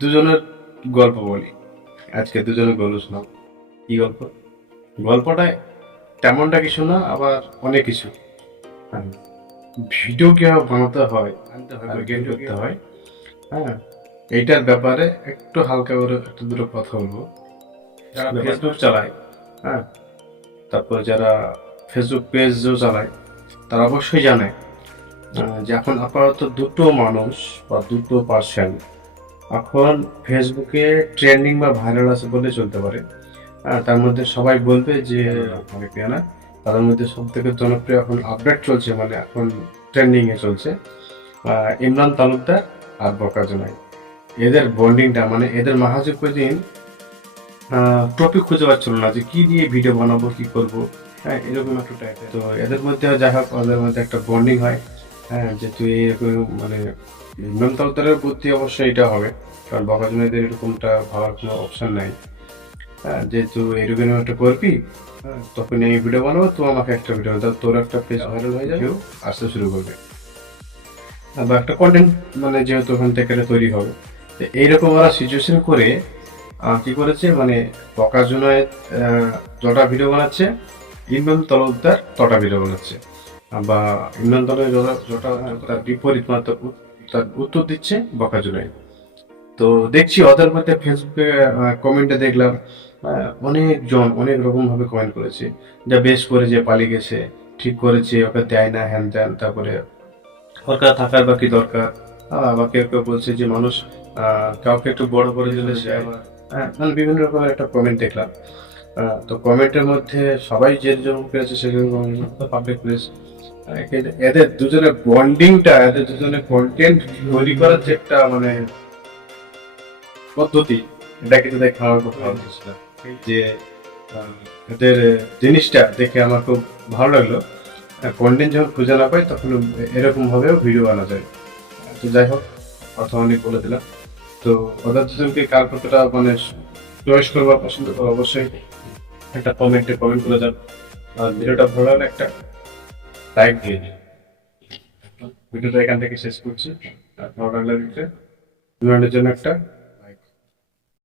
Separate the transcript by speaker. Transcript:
Speaker 1: দুজনের গল্প বলি। আজকে দুজনের গল্প শোনাব কি গল্প? গল্পটা তেমনটা কিছু না আবার অনেক কিছু। হ্যাঁ, ভিডিও কীভাবে বানাতে হয়। আনতে হয় গেম। করতে হয়। হ্যাঁ। এইটার ব্যাপারে একটু হালকা করে একটু দুটো কথা বলব। যারা ফেসবুক চালায়। হ্যাঁ। তারপর যারা ফেসবুক পেজও চালায় তারা অবশ্যই জানে আহ, যে এখন আপাতত দুটো মানুষ বা দুটো পার্সেন্ট এখন ফেসবুকে ট্রেন্ডিং বা ভাইরাল আছে বলে চলতে পারে। তার মধ্যে সবাই বলবে যে অনেক না তাদের মধ্যে সব থেকে জনপ্রিয় এখন আপডেট চলছে মানে এখন ট্রেন্ডিং এ চলছে। ইমরান তালুকদার আর বকা জোনাই এদের বন্ডিংটা মানে এদের মাহাজে দিন টপিক খুঁজে পাচ্ছিল না যে কি দিয়ে ভিডিও বানাবো কি করব। হ্যাঁ এরকম একটা টাইপের তো এদের মধ্যে যাই হোক ওদের মধ্যে একটা বন্ডিং হয়। হ্যাঁ যে তুই এরকম মানে ইমরান তালুকদারের বুদ্ধি অবশ্যই এটা হবে কারণ বকাজনাদের এরকমটা ভাবার কোনো অপশন নাই। হ্যাঁ যেহেতু এরকম একটা করবি হ্যাঁ, তখন আমি ভিডিও বানাবো তো আমাকে একটা ভিডিও দাও তোর একটা পেজ ভাইরাল? হয়ে যাবে আসতে শুরু করবে। বা একটা কন্টেন্ট মানে যেহেতু ওখান থেকে তৈরি হবে। তো এইরকম ওরা সিচুয়েশন করে কি করেছে মানে বকাজনায় যটা ভিডিও বানাচ্ছে ইমরান তলবদার তটা ভিডিও বানাচ্ছে বা ইমরান যটা যটা তার বিপরীত মানে তার উত্তর দিচ্ছে বকাজনায় তো দেখছি ওদের মধ্যে ফেসবুকে কমেন্টে দেখলাম অনেকজন অনেক রকম ভাবে কমেন্ট করেছে। যা বেশ করে যে পালিয়ে গেছে ঠিক করেছে ওকে দেয় না হ্যান ত্যান তারপরে ওর কাছে থাকার বাকি দরকার। আবার কেউ কেউ বলছে যে মানুষ কাউকে একটু বড় করে দিলে সে আবার হ্যাঁ, মানে বিভিন্ন রকমের একটা কমেন্ট দেখলাম। তো কমেন্টের মধ্যে সবাই যে যেরকম করেছে সেরকম পাবলিক প্লেস এদের দুজনের বন্ডিংটা এদের দুজনের কন্টেন্ট তৈরি করার যে একটা মানে পদ্ধতি এটা কিন্তু দেখে আমার খুব যে এদের জিনিসটা দেখে আমার খুব ভালো লাগল। কন্টেন্ট যখন খুঁজে না পাই, তখন এরকম ভাবেও ভিডিও আনা যায়। তো যাই হোক, কথা অনেক বলে দিলাম। তো ওদের দুজনকে কার কতটা মানে চয়েস করবা, পছন্দ করো অবশ্যই একটা কমেন্টে কমেন্ট করে যান আর ভিডিওটা ভালো লাগলে একটা লাইক দিয়ে দিন। ভিডিওটা এখান থেকে শেষ করছি। ভালো লাগলে দিতে জন্য একটা